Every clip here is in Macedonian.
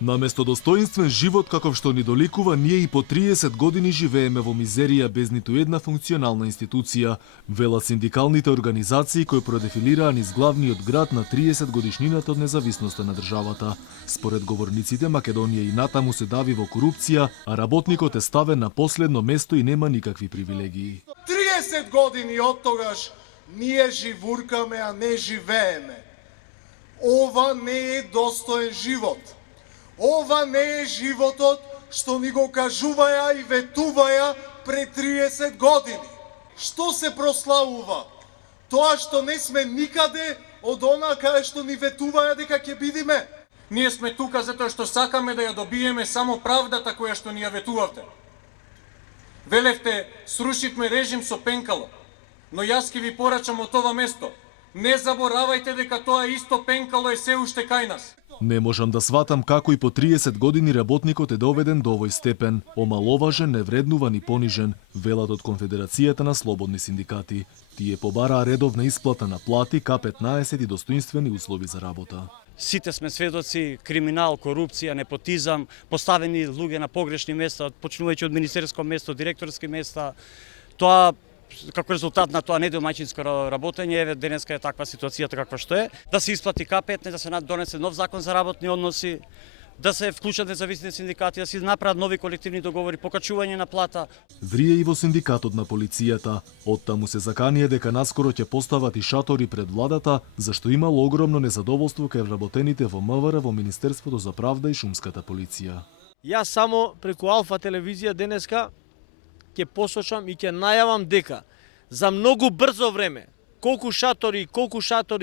Наместо достоинствен живот каков што ни доликува, ние и по 30 години живееме во мизерија без ниту една функционална институција, велат синдикалните организации кои продефилираа низ главниот град на 30 годишнината од независноста на државата. Според говорниците, Македонија и натаму се дави во корупција, а работникот е ставен на последно место и нема никакви привилегии. 30 години од тогаш ние живуркаме, а не живееме. Ова не е достоен живот. Ова не е животот што ни го кажуваја и ветуваја пред 30 години. Што се прославува? Тоа што не сме никаде од она каде што ни ветуваја дека ќе бидиме. Ние сме тука затоа што сакаме да ја добиеме само правдата која што ни ја ветувавте. Велевте, срушивме режим со пенкало, но јас ќе ви порачам од ова место. Не заборавајте дека тоа исто пенкало е се уште кај нас. Не можам да сватам како и по 30 години работникот е доведен до овој степен, омаловажен, невреднуван и понижен, велат од Конфедерацијата на слободни синдикати. Тие побараа редовна исплата на плати, К15 и достоинствени услови за работа. Сите сме сведоци криминал, корупција, непотизам, поставени луѓе на погрешни места, почнувајќи од министерско место, директорски места. Тоа како резултат на тоа недомаќинско работење, еве денеска е таква ситуацијата каква што е, да се исплати К15, да се донесе нов закон за работни односи, да се вклучат независни синдикати, да се направат нови колективни договори, покачување на плата. Врие и во синдикатот на полицијата. Оттаму се заканија дека наскоро ќе постават и шатори пред владата, зашто имало огромно незадоволство кај вработените во МВР, во Министерството за правда и шумската полиција. Јас само преку Алфа телевизија денеска ќе посочам и ќе најавам дека за многу брзо време колку шатори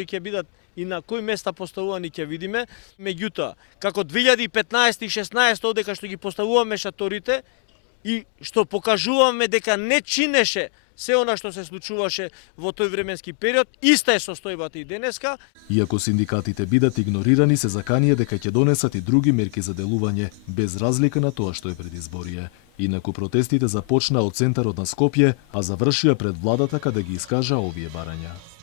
ќе бидат и на кои места поставувани ќе видиме. Меѓутоа, како 2015 и 16 одека што ги поставуваме шаторите и што покажуваме дека не чинеше се она што се случуваше во тој временски период, иста е состојбата и денеска. Иако синдикатите бидат игнорирани, се заканија дека ќе донесат и други мерки за делување, без разлика на тоа што е предизборие. Инаку протестите започнаа од центарот на Скопје, а завршија пред владата каде ги искажа овие барања.